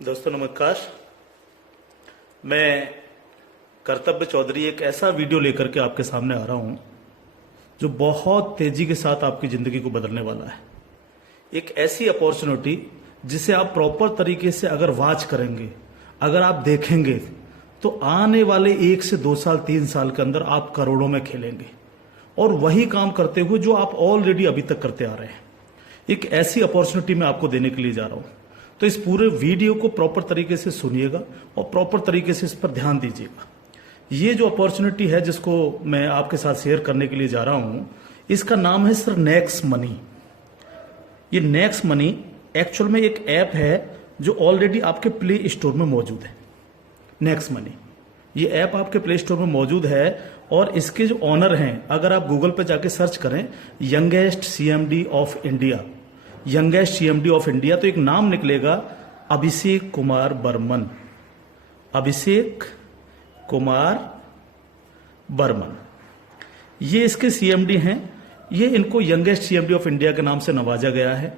दोस्तों नमस्कार। मैं कर्तव्य चौधरी एक ऐसा वीडियो लेकर के आपके सामने आ रहा हूं जो बहुत तेजी के साथ आपकी जिंदगी को बदलने वाला है। एक ऐसी अपॉर्चुनिटी जिसे आप प्रॉपर तरीके से अगर वॉच करेंगे, अगर आप देखेंगे तो आने वाले 1 से 2 साल 3 साल के अंदर आप करोड़ों में खेलेंगे और वही काम करते हुए जो आप ऑलरेडी अभी तक करते आ रहे हैं। एक ऐसी अपॉर्चुनिटी मैं आपको देने के लिए जा रहा हूं, तो इस पूरे वीडियो को प्रॉपर तरीके से सुनिएगा और प्रॉपर तरीके से इस पर ध्यान दीजिएगा। ये जो अपॉर्चुनिटी है जिसको मैं आपके साथ शेयर करने के लिए जा रहा हूं, इसका नाम है सर नेक्स्ट मनी। ये नेक्स्ट मनी एक्चुअल में एक ऐप है जो ऑलरेडी आपके प्ले स्टोर में मौजूद है। नेक्स्ट मनी ये ऐप आपके प्ले स्टोर में मौजूद है और इसके जो ऑनर हैं, अगर आप गूगल पर जाके सर्च करें youngest CMD of India, youngest CMD of India, तो एक नाम निकलेगा अभिषेक कुमार बर्मन। अभिषेक कुमार बर्मन ये इसके सीएमडी हैं। ये इनको यंगेस्ट सीएमडी ऑफ इंडिया के नाम से नवाजा गया है।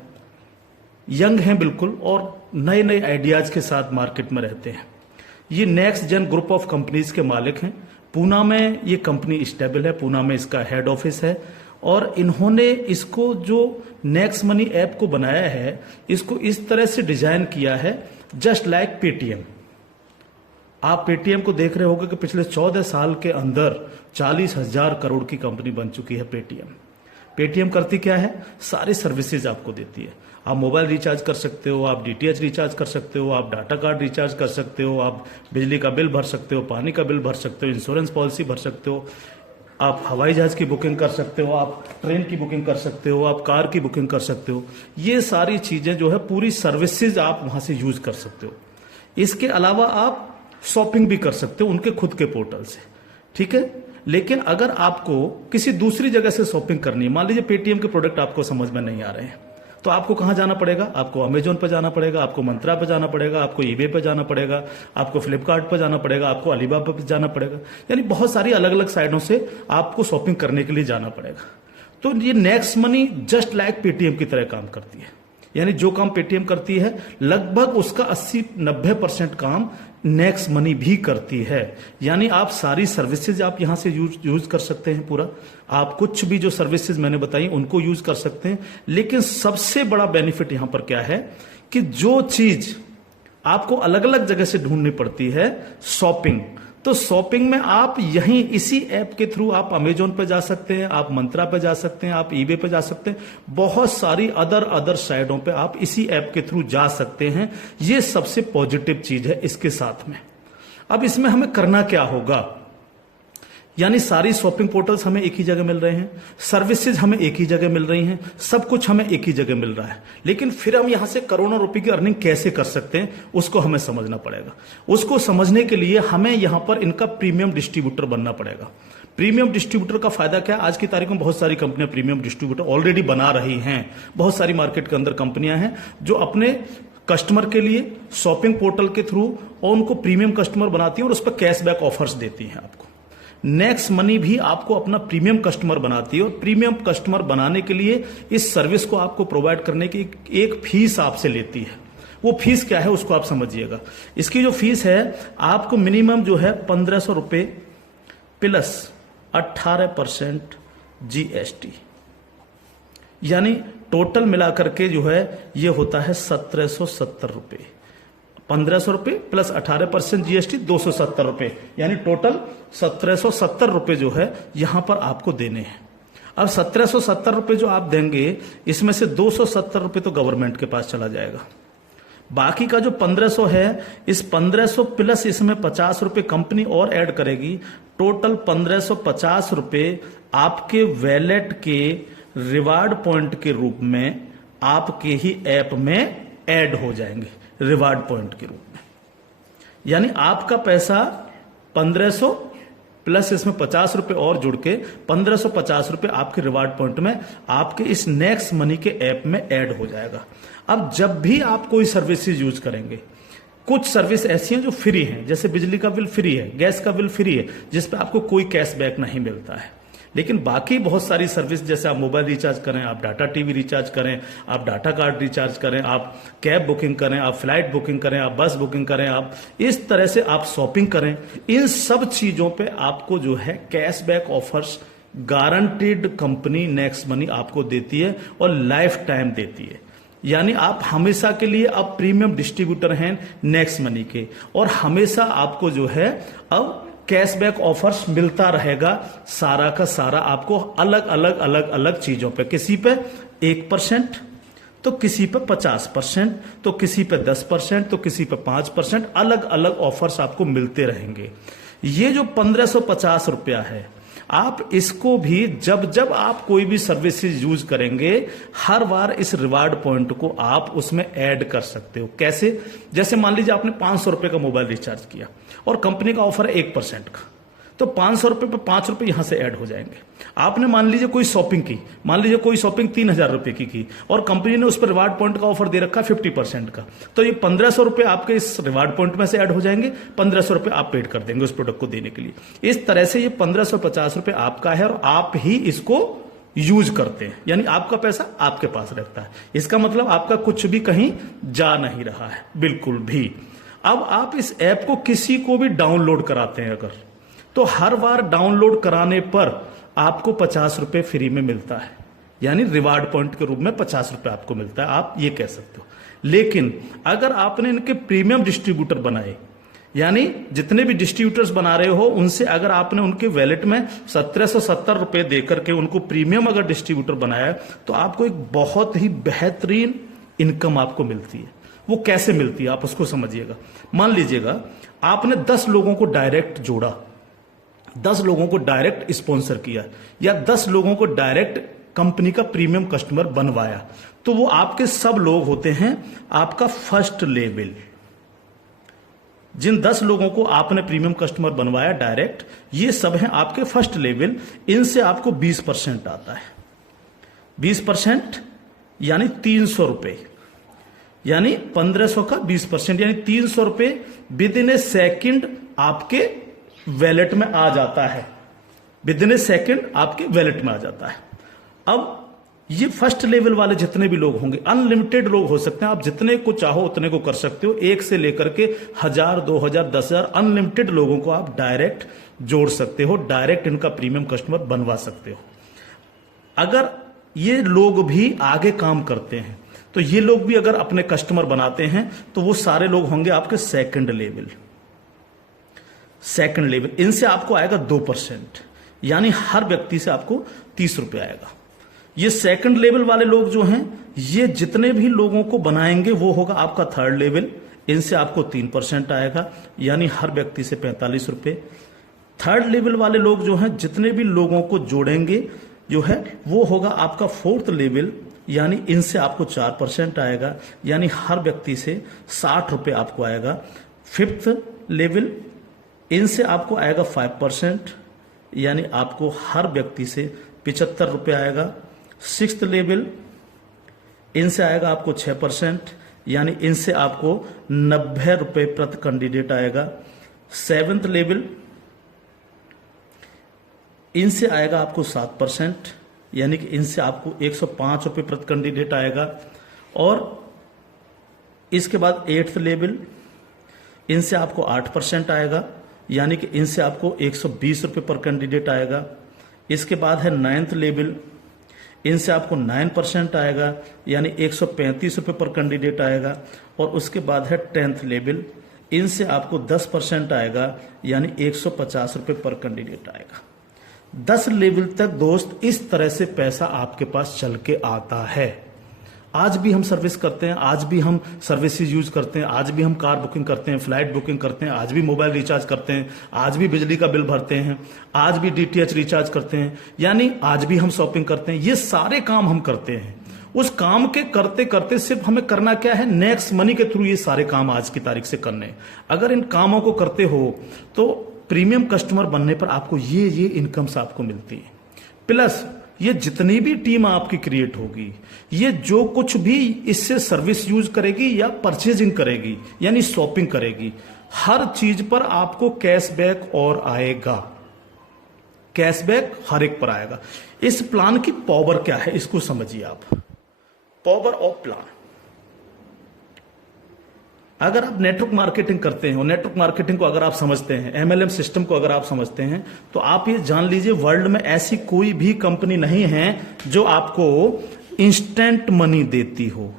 यंग हैं बिल्कुल और नए नए आइडियाज के साथ मार्केट में रहते हैं। ये next gen group of companies के मालिक हैं। पूना में ये कंपनी स्टेबल है, पूना में इसका हेड ऑफिस है और इन्होंने इसको जो नेक्स्ट मनी ऐप को बनाया है, इसको इस तरह से डिजाइन किया है जस्ट लाइक पेटीएम। आप पेटीएम को देख रहे होंगे कि पिछले 14 साल के अंदर 40,000 करोड़ की कंपनी बन चुकी है पेटीएम। पेटीएम करती क्या है? सारी सर्विसेज आपको देती है। आप मोबाइल रिचार्ज कर सकते हो, आप डीटीएच रिचार्ज कर सकते हो, आप डाटा कार्ड रिचार्ज कर सकते हो, आप बिजली का बिल भर सकते हो, पानी का बिल भर सकते हो, इंश्योरेंस पॉलिसी भर सकते हो, आप हवाई जहाज की बुकिंग कर सकते हो, आप ट्रेन की बुकिंग कर सकते हो, आप कार की बुकिंग कर सकते हो। ये सारी चीजें जो है पूरी सर्विसेज आप वहां से यूज कर सकते हो। इसके अलावा आप शॉपिंग भी कर सकते हो उनके खुद के पोर्टल से, ठीक है। लेकिन अगर आपको किसी दूसरी जगह से शॉपिंग करनी है, मान लीजिए पेटीएम के प्रोडक्ट आपको समझ में नहीं आ रहे हैं, तो आपको कहां जाना पड़ेगा? आपको अमेजोन पर जाना पड़ेगा, आपको मंत्रा पर जाना पड़ेगा, आपको ईबे पर जाना पड़ेगा, आपको फ्लिपकार्ट पर जाना पड़ेगा, आपको अलीबाबा पर जाना पड़ेगा। यानी बहुत सारी अलग अलग साइटों से आपको शॉपिंग करने के लिए जाना पड़ेगा। तो ये next money just like Paytm की तरह काम करती है। यानी जो काम पेटीएम करती है लगभग उसका 80-90% काम नेक्स्ट मनी भी करती है। यानी आप सारी सर्विसेज आप यहां से यूज कर सकते हैं। पूरा आप कुछ भी जो सर्विसेज मैंने बताई उनको यूज कर सकते हैं। लेकिन सबसे बड़ा बेनिफिट यहां पर क्या है कि जो चीज आपको अलग अलग जगह से ढूंढनी पड़ती है, शॉपिंग, तो शॉपिंग में आप यहीं इसी ऐप के थ्रू आप अमेजोन पे जा सकते हैं, आप मंत्रा पे जा सकते हैं, आप ईबे पे जा सकते हैं, बहुत सारी अदर साइटों पे आप इसी ऐप के थ्रू जा सकते हैं। ये सबसे पॉजिटिव चीज है इसके साथ में। अब इसमें हमें करना क्या होगा? यानी सारी शॉपिंग पोर्टल्स हमें एक ही जगह मिल रहे हैं, सर्विसेज हमें एक ही जगह मिल रही हैं, सब कुछ हमें एक ही जगह मिल रहा है। लेकिन फिर हम यहां से करोड़ों रुपए की अर्निंग कैसे कर सकते हैं उसको हमें समझना पड़ेगा। उसको समझने के लिए हमें यहां पर इनका प्रीमियम डिस्ट्रीब्यूटर बनना पड़ेगा। प्रीमियम डिस्ट्रीब्यूटर का फायदा क्या है? आज की तारीख में बहुत सारी कंपनियां प्रीमियम डिस्ट्रीब्यूटर ऑलरेडी बना रही हैं। बहुत सारी मार्केट के अंदर कंपनियां हैं जो अपने कस्टमर के लिए शॉपिंग पोर्टल के थ्रू और उनको प्रीमियम कस्टमर बनाती हैं और उस पर कैशबैक ऑफर्स देती हैं आपको। नेक्स्ट मनी भी आपको अपना प्रीमियम कस्टमर बनाती है और प्रीमियम कस्टमर बनाने के लिए इस सर्विस को आपको प्रोवाइड करने की एक फीस आपसे लेती है। वो फीस क्या है उसको आप समझिएगा। इसकी जो फीस है आपको मिनिमम जो है 1,500 रुपए प्लस 18% जीएसटी, यानी टोटल मिलाकर के जो है ये होता है 1,770 रुपए। 1,500 रुपए प्लस 18% जीएसटी 270 रुपए, यानी टोटल 1,770 रुपए जो है यहां पर आपको देने हैं। अब 1,770 रुपए जो आप देंगे, इसमें से 270 रुपए तो गवर्नमेंट के पास चला जाएगा। बाकी का जो 1,500 है, इस 1,500 प्लस इसमें 50 रुपए कंपनी और ऐड करेगी। टोटल 1,550 रुपए आपके वैलेट के रिवार्ड पॉइंट के रूप में आपके ही ऐप में ऐड हो जाएंगे, रिवार्ड पॉइंट के रूप में। यानी आपका पैसा 1,500 प्लस इसमें 50 रुपए और जुड़ के 1,550 रुपए आपके रिवार्ड पॉइंट में आपके इस नेक्स्ट मनी के ऐप में ऐड हो जाएगा। अब जब भी आप कोई सर्विसेज यूज करेंगे, कुछ सर्विस ऐसी हैं जो फ्री हैं, जैसे बिजली का बिल फ्री है, गैस का बिल फ्री है, जिस पे आपको कोई कैशबैक नहीं मिलता है। लेकिन बाकी बहुत सारी सर्विस, जैसे आप मोबाइल रिचार्ज करें, आप डाटा टीवी रिचार्ज करें, आप डाटा कार्ड रिचार्ज करें, आप कैब बुकिंग करें, आप फ्लाइट बुकिंग करें, आप बस बुकिंग करें, आप इस तरह से आप शॉपिंग करें, इन सब चीजों पे आपको जो है cashback offers guaranteed company next money आपको देती है और लाइफ टाइम देती है। यानी आप हमेशा के लिए अब प्रीमियम डिस्ट्रीब्यूटर हैं नेक्स्ट मनी के, और हमेशा आपको जो है अब कैशबैक ऑफर्स मिलता रहेगा, सारा का सारा आपको अलग अलग चीजों पे, किसी पे 1%, तो किसी पे 50%, तो किसी पे 10%, तो किसी पे 5%, अलग अलग ऑफर्स आपको मिलते रहेंगे। ये जो 1550 रुपया है, आप इसको भी जब जब आप कोई भी सर्विसेज यूज करेंगे, हर बार इस रिवार्ड पॉइंट को आप उसमें ऐड कर सकते हो। कैसे? जैसे मान लीजिए आपने 500 रुपए का मोबाइल रिचार्ज किया और कंपनी का ऑफर है 1% का, तो 500 रुपए पे 5 रुपए यहां से ऐड हो जाएंगे। आपने मान लीजिए कोई शॉपिंग की, मान लीजिए कोई शॉपिंग 3000 रुपए की और कंपनी ने उस पर रिवार्ड पॉइंट का ऑफर दे रखा 50% का, तो ये 1500 रुपए आपके इस रिवार्ड पॉइंट में से ऐड हो जाएंगे, 1500 रुपए आप पेड कर देंगे उस प्रोडक्ट को देने के लिए। इस तरह से ये 1550 रुपए आपका है और आप ही इसको यूज करते हैं, यानी आपका पैसा आपके पास रहता है। इसका मतलब आपका कुछ भी कहीं जा नहीं रहा है, बिल्कुल भी। अब आप इस ऐप को किसी को भी डाउनलोड कराते हैं अगर, तो हर बार डाउनलोड कराने पर आपको 50 रुपए फ्री में मिलता है, यानी रिवार्ड पॉइंट के रूप में 50 रुपए आपको मिलता है, आप ये कह सकते हो। लेकिन अगर आपने इनके प्रीमियम डिस्ट्रीब्यूटर बनाए, यानी जितने भी डिस्ट्रीब्यूटर्स बना रहे हो उनसे अगर आपने उनके वैलेट में 1770 रुपए देकर के उनको प्रीमियम अगर डिस्ट्रीब्यूटर बनाया, तो आपको एक बहुत ही बेहतरीन इनकम आपको मिलती है। वो कैसे मिलती है आप उसको समझिएगा। मान लीजिएगा आपने 10 लोगों को डायरेक्ट जोड़ा, 10 लोगों को डायरेक्ट स्पॉन्सर किया, या 10 लोगों को डायरेक्ट कंपनी का प्रीमियम कस्टमर बनवाया, तो वो आपके सब लोग होते हैं आपका फर्स्ट लेवल। जिन 10 लोगों को आपने प्रीमियम कस्टमर बनवाया डायरेक्ट, ये सब हैं आपके फर्स्ट लेवल। इनसे आपको 20% आता है। 20% यानी 300 रुपए, यानी 1500 का 20%, यानी 300 रुपए विद इन ए सेकेंड आपके वैलेट में आ जाता है। विद इन ए सेकेंड आपके वैलेट में आ जाता है। अब ये फर्स्ट लेवल वाले जितने भी लोग होंगे, अनलिमिटेड लोग हो सकते हैं, आप जितने को चाहो उतने को कर सकते हो, 1 से लेकर के 1000, 2000, 10,000 अनलिमिटेड लोगों को आप डायरेक्ट जोड़ सकते हो, डायरेक्ट इनका प्रीमियम कस्टमर बनवा सकते हो। अगर ये लोग भी आगे काम करते हैं, तो ये लोग भी अगर अपने कस्टमर बनाते हैं, तो वो सारे लोग होंगे आपके सेकंड लेवल। सेकंड लेवल, इनसे आपको आएगा 2%, यानी हर व्यक्ति से आपको 30 रुपए आएगा। ये सेकंड लेवल वाले लोग जो हैं, ये जितने भी लोगों को बनाएंगे वो होगा आपका थर्ड लेवल। इनसे आपको 3% आएगा, यानी हर व्यक्ति से 45 रुपए। थर्ड लेवल वाले लोग जो हैं, जितने भी लोगों को जोड़ेंगे जो है, वो होगा आपका फोर्थ लेवल, यानी इनसे आपको 4% आएगा, यानी हर व्यक्ति से 60 रुपए आपको आएगा। फिफ्थ लेवल, इनसे आपको आएगा 5%, यानी आपको हर व्यक्ति से 75 रुपए आएगा। सिक्स्थ लेवल, इनसे आएगा आपको 6%, यानी इनसे आपको 90 रुपए प्रति कैंडिडेट आएगा। सेवेंथ लेवल, इनसे आएगा आपको 7%, यानी कि इनसे आपको 105 रुपए प्रति कैंडिडेट आएगा। और इसके बाद 8th लेवल, इनसे आपको 8% आएगा, यानी कि इनसे आपको 120 रुपए पर कैंडिडेट आएगा। इसके बाद है 9th लेवल, इनसे आपको 9% आएगा, यानी 135 रुपए पर कैंडिडेट आएगा। और उसके बाद है 10th लेवल, इनसे आपको 10% आएगा, यानी 150 रुपए पर कैंडिडेट आएगा। 10 लेवल तक दोस्त इस तरह से पैसा आपके पास चल के आता है। आज भी हम सर्विस करते हैं, आज भी हम सर्विसेज यूज करते हैं, आज भी हम कार बुकिंग करते हैं, फ्लाइट बुकिंग करते हैं, आज भी मोबाइल रिचार्ज करते हैं, आज भी बिजली का बिल भरते हैं, आज भी डीटीएच रिचार्ज करते हैं, यानी आज भी हम शॉपिंग करते हैं। ये सारे काम हम करते हैं। उस काम के करते करते सिर्फ हमें करना क्या है, नेक्स्ट मनी के थ्रू ये सारे काम आज की तारीख से करने हैं। अगर इन कामों को करते हो तो प्रीमियम कस्टमर बनने पर आपको ये इनकम्स आपको मिलती है। प्लस ये जितनी भी टीम आपकी क्रिएट होगी, ये जो कुछ भी इससे सर्विस यूज करेगी या परचेजिंग करेगी, यानी शॉपिंग करेगी, हर चीज पर आपको कैशबैक और आएगा। कैशबैक हर एक पर आएगा। इस प्लान की पावर क्या है इसको समझिए आप। पावर ऑफ प्लान, अगर आप नेटवर्क मार्केटिंग करते हैं और नेटवर्क मार्केटिंग को अगर आप समझते हैं, एमएलएम सिस्टम को अगर आप समझते हैं, तो आप ये जान लीजिए वर्ल्ड में ऐसी कोई भी कंपनी नहीं है जो आपको इंस्टेंट मनी देती हो।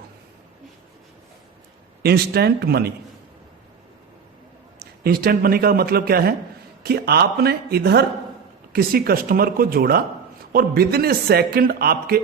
इंस्टेंट मनी, इंस्टेंट मनी का मतलब क्या है कि आपने इधर किसी कस्टमर को जोड़ा और विद इन ए सेकंड आपके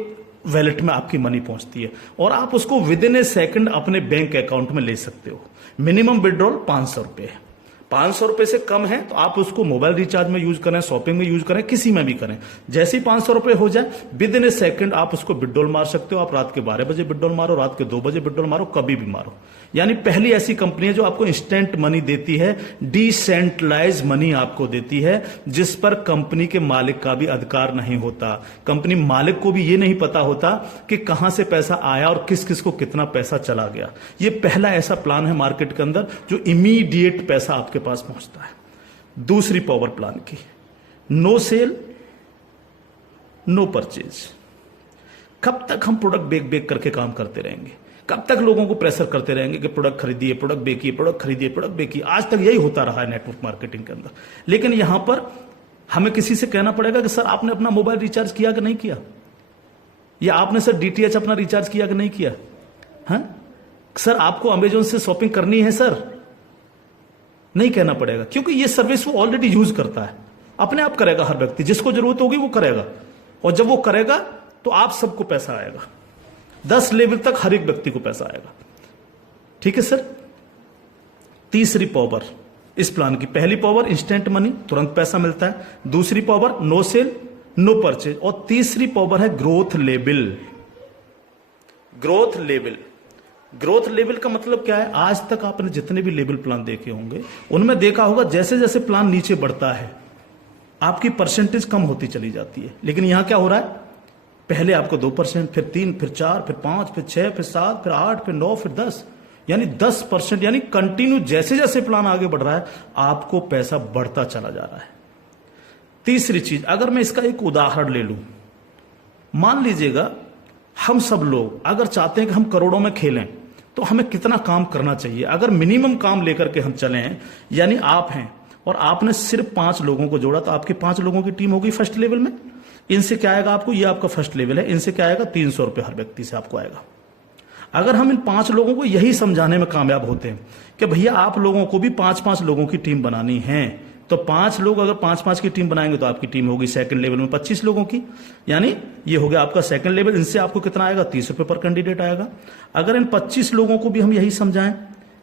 वैलेट में आपकी मनी पहुंचती है और आप उसको विद इन ए सेकंड अपने बैंक अकाउंट में ले सकते हो। मिनिमम विड्रॉल 500 रुपए है। 500 रुपए से कम है तो आप उसको मोबाइल रिचार्ज में यूज करें, शॉपिंग में यूज करें, किसी में भी करें। जैसे ही 500 रुपए हो जाए विद इन ए सेकंड आप उसको विड्रॉल मार सकते हो। आप रात के 12 बजे विड्रॉल मारो, रात के 2 बजे विड्रॉल मारो, कभी भी मारो। यानी पहली ऐसी कंपनी है जो आपको इंस्टेंट मनी देती है, डिसेंट्रलाइज मनी आपको देती है, जिस पर कंपनी के मालिक का भी अधिकार नहीं होता। कंपनी मालिक को भी ये नहीं पता होता कि कहां से पैसा आया और किस किस को कितना पैसा चला गया। ये पहला ऐसा प्लान है मार्केट के अंदर जो इमीडिएट पैसा आपके पास पहुंचता है। दूसरी पावर प्लान की, नो सेल नो परचेज। कब तक हम प्रोडक्ट बेक बेक करके काम करते रहेंगे? कब तक लोगों को प्रेशर करते रहेंगे कि प्रोडक्ट खरीदिए, प्रोडक्ट बेकिए, प्रोडक्ट खरीदिए, प्रोडक्ट बेकिए? आज तक यही होता रहा है नेटवर्क मार्केटिंग के अंदर। लेकिन यहां पर हमें किसी से कहना पड़ेगा कि सर आपने अपना मोबाइल रिचार्ज किया कि नहीं किया, या आपने सर डीटीएच अपना रिचार्ज किया कि नहीं किया? हाँ सर आपको अमेजोन से शॉपिंग करनी है सर, नहीं कहना पड़ेगा, क्योंकि ये सर्विस वो ऑलरेडी यूज करता है। अपने आप करेगा, हर व्यक्ति जिसको जरूरत होगी वो करेगा, और जब वो करेगा तो आप सबको पैसा आएगा। 10 लेवल तक हर एक व्यक्ति को पैसा आएगा। ठीक है सर। तीसरी पावर इस प्लान की, पहली पावर इंस्टेंट मनी, तुरंत पैसा मिलता है। दूसरी power no sale no purchase, और तीसरी पावर है growth level. Growth level, growth level का मतलब क्या है? आज तक आपने जितने भी लेवल प्लान देखे होंगे उनमें देखा होगा जैसे जैसे प्लान नीचे बढ़ता है आपकी परसेंटेज कम होती चली जाती है। लेकिन यहां क्या हो रहा है? पहले आपको 2%, फिर 3, फिर 4, फिर 5, फिर 6, फिर 7, फिर 8, फिर 9, फिर 10, यानी 10%, यानी कंटिन्यू जैसे जैसे प्लान आगे बढ़ रहा है आपको पैसा बढ़ता चला जा रहा है। तीसरी चीज, अगर मैं इसका एक उदाहरण ले लूं, मान लीजिएगा हम सब लोग अगर चाहते हैं कि हम करोड़ों में खेलें तो हमें कितना काम करना चाहिए? अगर मिनिमम काम लेकर के हम चलें, यानी आप हैं और आपने सिर्फ 5 लोगों को जोड़ा तो आपकी 5 लोगों की टीम होगी फर्स्ट लेवल में। इनसे क्या आएगा आपको? ये आपका फर्स्ट लेवल है, इनसे क्या आएगा? 300 रुपए हर व्यक्ति से आपको आएगा। अगर हम इन 5 लोगों को यही समझाने में कामयाब होते हैं कि भैया आप लोगों को भी 5-5 लोगों की टीम बनानी है, तो 5 लोग अगर 5-5 की टीम बनाएंगे तो आपकी टीम होगी सेकंड लेवल में 25 लोगों की, यानी ये हो गया आपका सेकंड लेवल। इनसे आपको कितना आएगा? 30 रुपए पर कैंडिडेट आएगा। अगर इन 25 लोगों को भी हम यही समझाएं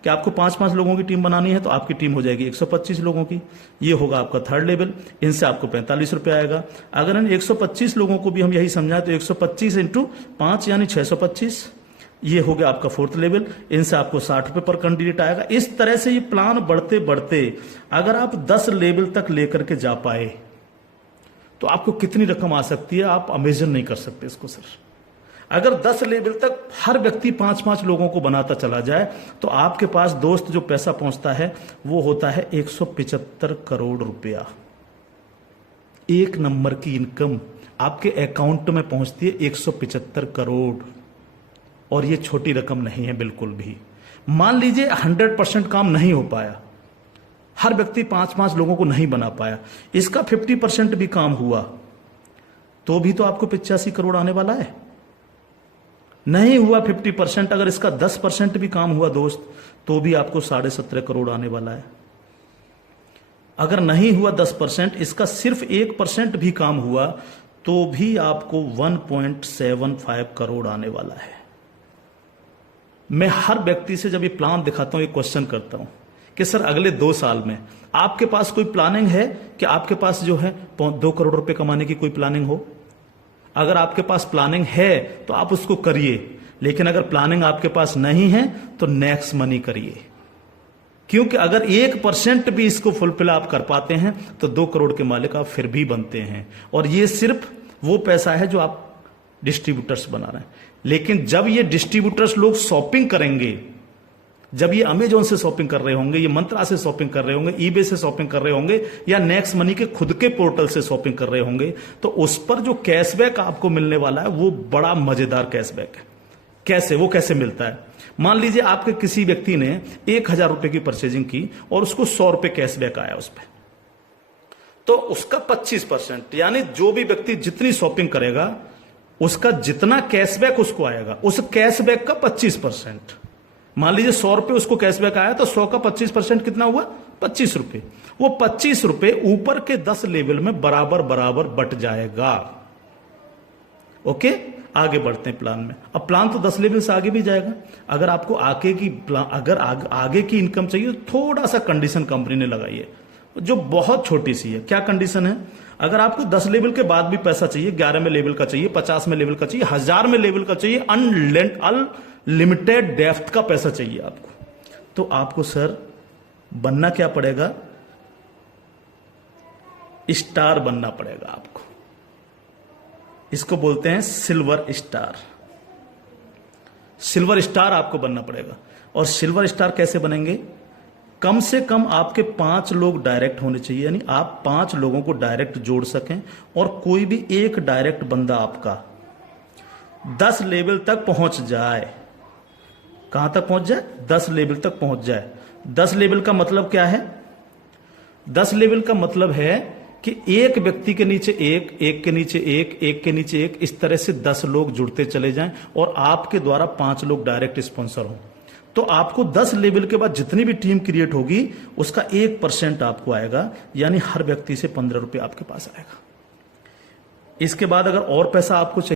कि आपको 5-5 लोगों की टीम बनानी है तो आपकी टीम हो जाएगी 125 लोगों की, ये होगा आपका थर्ड लेवल। इनसे आपको 45 रुपए आएगा। अगर इन 125 लोगों को भी हम यही समझाएं तो 125 इंटू 5 यानी 625, ये हो गया आपका फोर्थ लेवल। इनसे आपको 60 रुपए पर कैंडिडेट आएगा। इस तरह से ये प्लान बढ़ते बढ़ते अगर आप 10 लेवल तक लेकर के जा पाए तो आपको कितनी रकम आ सकती है आप इमेजिन नहीं कर सकते इसको सर। अगर 10 लेवल तक हर व्यक्ति 5-5 लोगों को बनाता चला जाए तो आपके पास दोस्त जो पैसा पहुंचता है वो होता है 175 करोड़ रुपया। एक नंबर की इनकम आपके अकाउंट में पहुंचती है 175 करोड़, और ये छोटी रकम नहीं है बिल्कुल भी। मान लीजिए 100% काम नहीं हो पाया, हर व्यक्ति 5-5 लोगों को नहीं बना पाया, इसका 50% भी काम हुआ तो भी तो आपको 85 करोड़ आने वाला है। नहीं हुआ 50%, अगर इसका 10% भी काम हुआ दोस्त तो भी आपको 17.5 करोड़ आने वाला है। अगर नहीं हुआ 10%, इसका सिर्फ 1% भी काम हुआ तो भी आपको 1.75 करोड़ आने वाला है। मैं हर व्यक्ति से जब ये प्लान दिखाता हूं, ये क्वेश्चन करता हूं कि सर अगले 2 साल में आपके पास कोई प्लानिंग है कि आपके पास जो है 2 करोड़ रुपए कमाने की कोई प्लानिंग हो? अगर आपके पास प्लानिंग है तो आप उसको करिए, लेकिन अगर प्लानिंग आपके पास नहीं है तो नेक्स्ट मनी करिए, क्योंकि अगर 1% भी इसको फुलफिल आप कर पाते हैं तो 2 करोड़ के मालिक आप फिर भी बनते हैं। और ये सिर्फ वो पैसा है जो आप डिस्ट्रीब्यूटर्स बना रहे हैं। लेकिन जब ये डिस्ट्रीब्यूटर्स लोग शॉपिंग करेंगे, जब ये अमेजोन से शॉपिंग कर रहे होंगे, ये मंत्रा से शॉपिंग कर रहे होंगे, ईबे से शॉपिंग कर रहे होंगे, या नेक्स्ट मनी के खुद के पोर्टल से शॉपिंग कर रहे होंगे, तो उस पर जो कैशबैक आपको मिलने वाला है वो बड़ा मजेदार कैशबैक है। कैसे, वो कैसे मिलता है? मान लीजिए आपके किसी व्यक्ति ने 1,000 रुपए की परचेजिंग की और उसको 100 रुपए कैशबैक आया उस पर, तो उसका 25%, यानी जो भी व्यक्ति जितनी शॉपिंग करेगा उसका जितना कैशबैक उसको आएगा, उस कैशबैक का 25%। मान लीजिए 100 रुपए उसको कैशबैक आया, तो 100 का 25% कितना हुआ? 25 रुपए। वो 25 रुपए ऊपर के 10 लेवल में बराबर बराबर बट जाएगा। ओके, आगे बढ़ते हैं प्लान में। अब प्लान तो 10 लेवल से आगे भी जाएगा। अगर आपको आगे की इनकम चाहिए तो थोड़ा सा कंडीशन कंपनी ने लगाई है, जो बहुत छोटी सी है। क्या कंडीशन है? अगर आपको 10 लेवल के बाद भी पैसा चाहिए, 11 में लेवल का चाहिए, 50 में लेवल का चाहिए, 1000 में लेवल का चाहिए, अनलिमिटेड डेप्थ का पैसा चाहिए आपको, तो आपको सर बनना क्या पड़ेगा? स्टार बनना पड़ेगा आपको। इसको बोलते हैं सिल्वर स्टार। सिल्वर स्टार आपको बनना पड़ेगा। और सिल्वर स्टार कैसे बनेंगे? कम से कम आपके 5 लोग डायरेक्ट होने चाहिए, यानी आप 5 लोगों को डायरेक्ट जोड़ सकें, और कोई भी एक डायरेक्ट बंदा आपका 10 लेवल तक पहुंच जाए। कहां तक पहुंच जाए? 10 लेवल तक पहुंच जाए। 10 लेवल का मतलब क्या है? 10 लेवल का मतलब है कि एक व्यक्ति के नीचे एक, एक के नीचे एक, एक के नीचे एक, इस तरह से 10 लोग जुड़ते चले जाएं, और आपके द्वारा 5 लोग डायरेक्ट स्पॉन्सर हों। तो आपको 10 लेवल के बाद जितनी भी टीम क्रिएट होगी उसका 1% आपको आएगा, यानी हर व्यक्ति से 15 रुपए आपके पास आएगा। इसके बाद अगर और पैसा आपको चाहिए